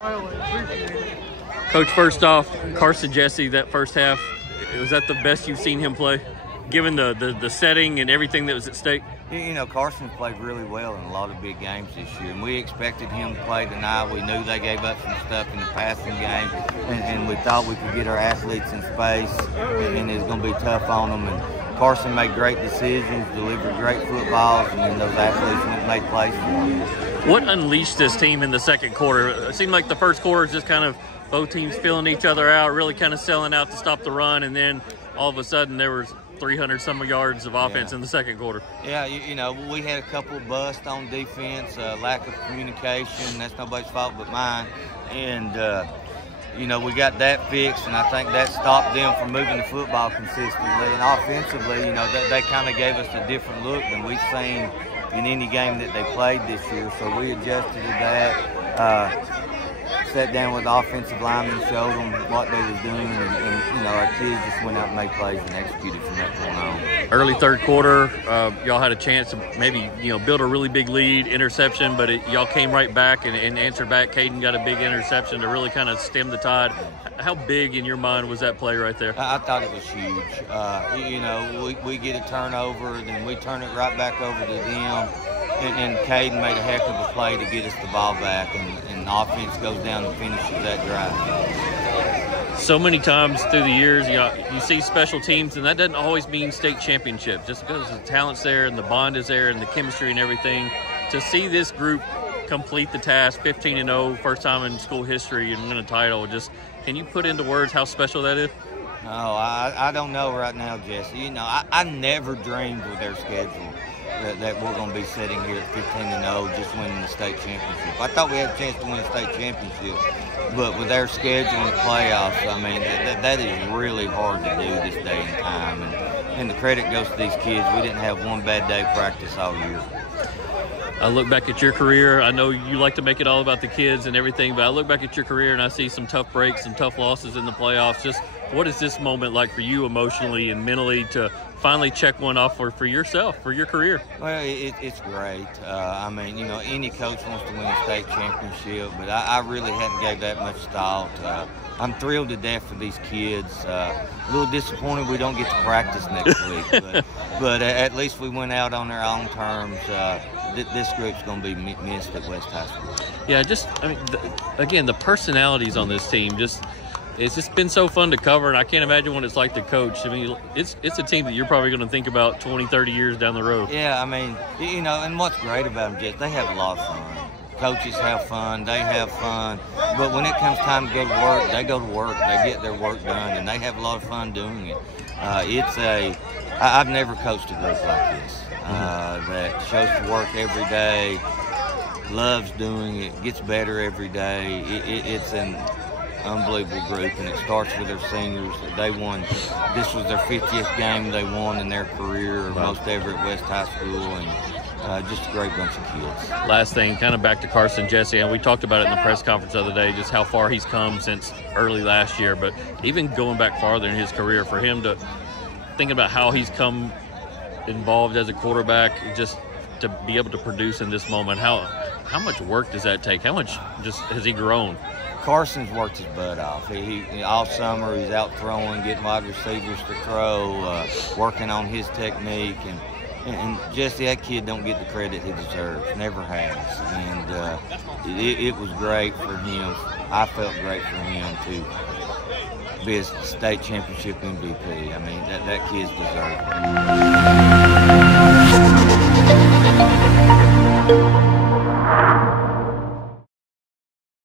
Coach, first off, Carson Jesse, that first half, was that the best you've seen him play, given the setting and everything that was at stake? You know, Carson played really well in a lot of big games this year, and we expected him to play tonight. We knew they gave up some stuff in the passing game, and we thought we could get our athletes in space, and it was going to be tough on them. And Carson made great decisions, delivered great footballs, and then those athletes went and made plays for him. What unleashed this team in the second quarter? It seemed like the first quarter was just kind of both teams filling each other out, really kind of selling out to stop the run, and then all of a sudden there was 300-some yards of offense in the second quarter. Yeah, you know, we had a couple of busts on defense, lack of communication. That's nobody's fault but mine. And, you know, we got that fixed, and I think that stopped them from moving the football consistently. And offensively, you know, they kind of gave us a different look than we've seen in any game that they played this year. So we adjusted to that. Sat down with the offensive linemen, showed them what they was doing, and you know, our kids just went out and made plays and executed from that point on. Early third quarter, y'all had a chance to maybe, you know, build a really big lead, interception, but y'all came right back and answered back. Caden got a big interception to really kind of stem the tide. How big in your mind was that play right there? I thought it was huge. You know, we get a turnover, then we turn it right back over to them. And Caden made a heck of a play to get us the ball back, and the offense goes down and finishes that drive. So many times through the years, you see special teams, and that doesn't always mean state championship. Just because the talent's there and the bond is there and the chemistry and everything, to see this group complete the task, 15-0, first time in school history, and win a title, just can you put into words how special that is? No, I don't know right now, Jesse. You know, I never dreamed with their schedule that we're going to be sitting here at 15-0 just winning the state championship. I thought we had a chance to win a state championship, but with their schedule and the playoffs, I mean, that is really hard to do this day and time. And the credit goes to these kids. We didn't have one bad day of practice all year. I look back at your career. I know you like to make it all about the kids and everything, but I look back at your career and I see some tough breaks, some tough losses in the playoffs. Just what is this moment like for you emotionally and mentally to finally check one off for yourself, for your career? Well, it's great. I mean, you know, any coach wants to win a state championship, but I really hadn't gave that much thought. I'm thrilled to death for these kids. A little disappointed we don't get to practice next week, but at least we went out on their own terms. This group's going to be missed at West High School. Yeah, I mean, again, the personalities on this team, it's just been so fun to cover, and I can't imagine what it's like to coach. I mean, it's a team that you're probably going to think about 20, 30 years down the road. Yeah, I mean, you know, and what's great about them, Jess, they have a lot of fun. Coaches have fun, they have fun, but when it comes time to go to work, they go to work. They get their work done, and they have a lot of fun doing it. I've never coached a group like this that shows to work every day, loves doing it, gets better every day. It's an unbelievable group, and it starts with their seniors. They won. This was their 50th game they won in their career, most ever at West High School, and just a great bunch of kids. Last thing, kind of back to Carson Jesse, and we talked about it in the press conference the other day, just how far he's come since early last year, but even going back farther in his career, for him to think about how he's come involved as a quarterback, just to be able to produce in this moment, how much work does that take? How much just has he grown? Carson's worked his butt off. He all summer he's out throwing, getting wide receivers to throw, working on his technique, and Jesse, that kid don't get the credit he deserves, never has. And it was great for him. I felt great for him to be a state championship MVP. I mean, that kid's deserved it.